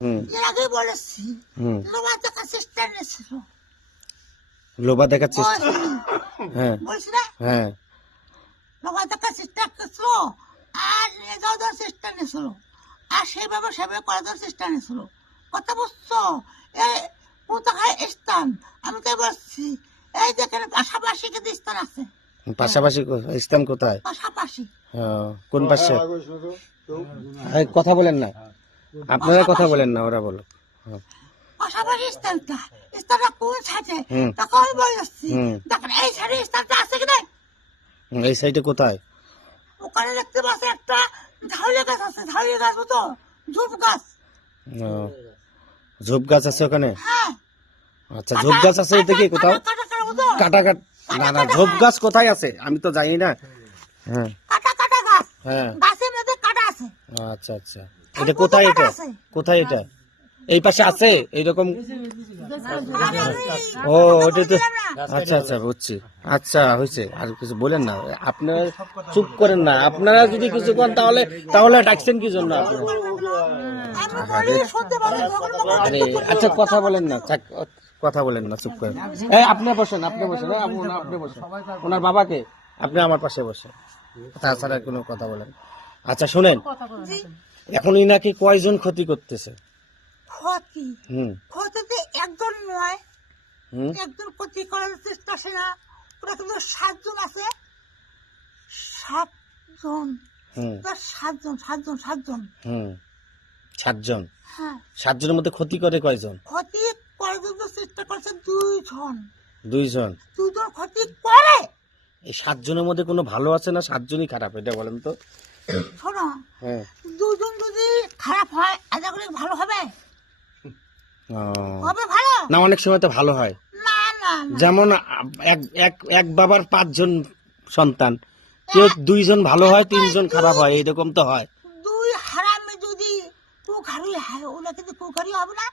এর আগে বলেছি লোবা দেখা চেষ্টা নিয়েছিল। লোবা দেখার চেষ্টা, হ্যাঁ বলছি না, হ্যাঁ লোবা দেখার চেষ্টা করছিল আর নিয়ে যাওয়ার চেষ্টা নিয়েছিল আর সেইভাবে সেভাবে করার চেষ্টা নিয়েছিল। কথা বুঝছো? এই কোথায় স্থান আমি তাই বলছি, এই যেখানে পাশাপাশি কিন্তু স্থান আছে। পাশাপাশি স্থান কোথায়? পাশাপাশি। কোন পাশে? কথা বলেন না, আপনারা কথা বলেন না, ওরা বলো। পাশাপাশি স্থানটা কোন সাইডে তখন আমি বলেছি, দেখেন এই সাইডে স্থানটা আছে কি না? এই সাইডে কোথায়? ওখানে দেখতে পাচ্ছি একটা ঝাউলি গাছ আছে, ঝাউলি গাছ মতো ঝুপ গাছ। ঝোপ গাছ আছে ওখানে? হ্যাঁ। আচ্ছা, ঝোপ গাছ আছে দেখি কোথাও? কাটা কাটা না না, ঝোপ গাছ কোথায় আছে আমি তো জানি না। হ্যাঁ, কাটা কাটা গাছ, হ্যাঁ গাছের মধ্যে কাটা আছে। আচ্ছা আচ্ছা, এটা কোথায়? এটা কোথায়? এটা এই পাশে আছে এইরকম? ও ওটা তো, আচ্ছা আচ্ছা বুঝছি। আচ্ছা হয়েছে, আর কিছু বলেন না, আপনারা চুপ করেন না। আপনারা যদি কিছু করেন তাহলে তাহলে ডাকছেন কি জন্য আপনারা? আরে আচ্ছা, কথা বলেন না, কথা বলেন না, চুপ করেন। এই আপনি বসেন, আপনি বসেন, আপনি বসেন। ওনার বাবাকে আপনি আমার পাশে বসেন, তাছাড়া কোনো কথা বলেন। আচ্ছা শুনেন, এখন নাকি কয়জন ক্ষতি করতেছে? ক্ষতি ক্ষতিতে একজন নয়, একজন ক্ষতি করার চেষ্টা আসে না, ওরা কিন্তু 7 জন আছে। 7 জন, 7 জন। 7 জন। হ্যাঁ, 7 জনের মধ্যে ক্ষতি করে কয়জন? ক্ষতি করার জন্য চেষ্টা করছে 2 জন। 2 জন। 2 জন ক্ষতি করে। এই 7 জনের মধ্যে কোনো ভালো আছে না 7 জনই খারাপ, এটা বলেন তো? শোনো, 2 জন যদি খারাপ হয় আলাদা করে ভালো হবে? হবে ভালো না, অনেক সময় তো ভালো হয়। না না, যেমন এক বাবার 5 জন সন্তান, কেউ 2 জন ভালো হয় 3 জন খারাপ হয়, এরকম তো হয়। 2 হারামে যদি কুঘারি হয়, ওরা কিন্তু কুঘারি হবে না।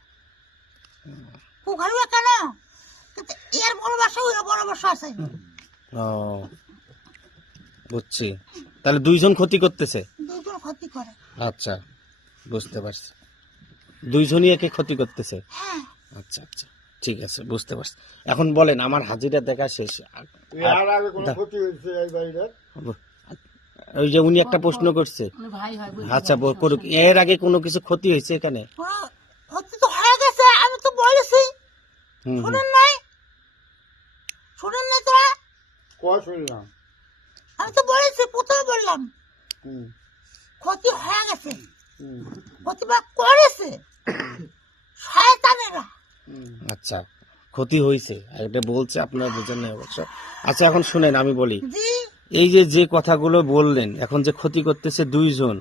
কুঘারি কেন? কিন্তু এর বড় বাসা, ওর বড় বাসা আছে। বুঝছি, তাহলে 2 জন ক্ষতি করতেছে। 2 জন ক্ষতি করে। আচ্ছা, বুঝতে পারছি, 2 জনই একে ক্ষতি করতেছে। হ্যাঁ। আচ্ছা আচ্ছা, ঠিক আছে, বুঝতে পারছি। এখন বলেন, আমার হাজিরা দেখা শেষ। ওই যে উনি একটা প্রশ্ন করছে, আচ্ছা করুক, এর আগে কোনো কিছু ক্ষতি হয়েছে এখানে? ক্ষতি তো হয়ে গেছে, আমি তো বলেছি। শুনেন নাই? শুনেন নাই তোরা? শুনলাম, আমি তো বলেছি, প্রথমে বললাম ক্ষতি হয়ে গেছে, প্রতিভা করেছে শয়তানেরা। আচ্ছা, ক্ষতি হয়েছে, এটা বলছে, আপনারা বুঝেন না অবশ্য। আচ্ছা এখন শুনেন, আমি বলি, এই যে কথাগুলো বললেন, এখন যে ক্ষতি করতেছে 2 জন,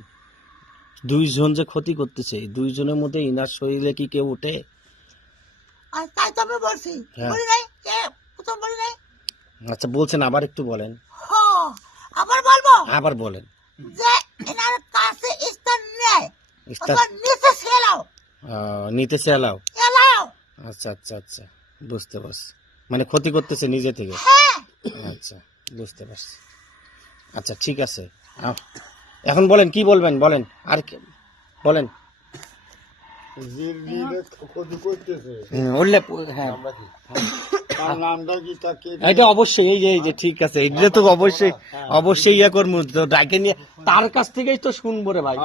2 জন যে ক্ষতি করতেছে, 2 জনের মধ্যে ইনার শরীরে কি কেউ উঠে? আর তাই তো আমি বলছি, বলি নাই? প্রথম বলি নাই? আচ্ছা বলছেন, আবার একটু বলেন। আবার বলবো? আবার বলেন। যে এনার কাছে স্থান নেই, স্থান নিতে ছেলাও, নিতে চালাও। এলাও। আচ্ছা আচ্ছা আচ্ছা, বুঝতে পারছি, মানে ক্ষতি করতেছে নিজে থেকে। হ্যাঁ। আচ্ছা, বুঝতে পারছি। আচ্ছা ঠিক আছে, এখন বলেন, কি বলবেন বলেন, আর বলেন। এটা অবশ্যই, এই যে ঠিক আছে, এটা তো অবশ্যই ইয়া করবো, ডাকে নিয়ে তার কাছ থেকেই তো শুনবো রে ভাই।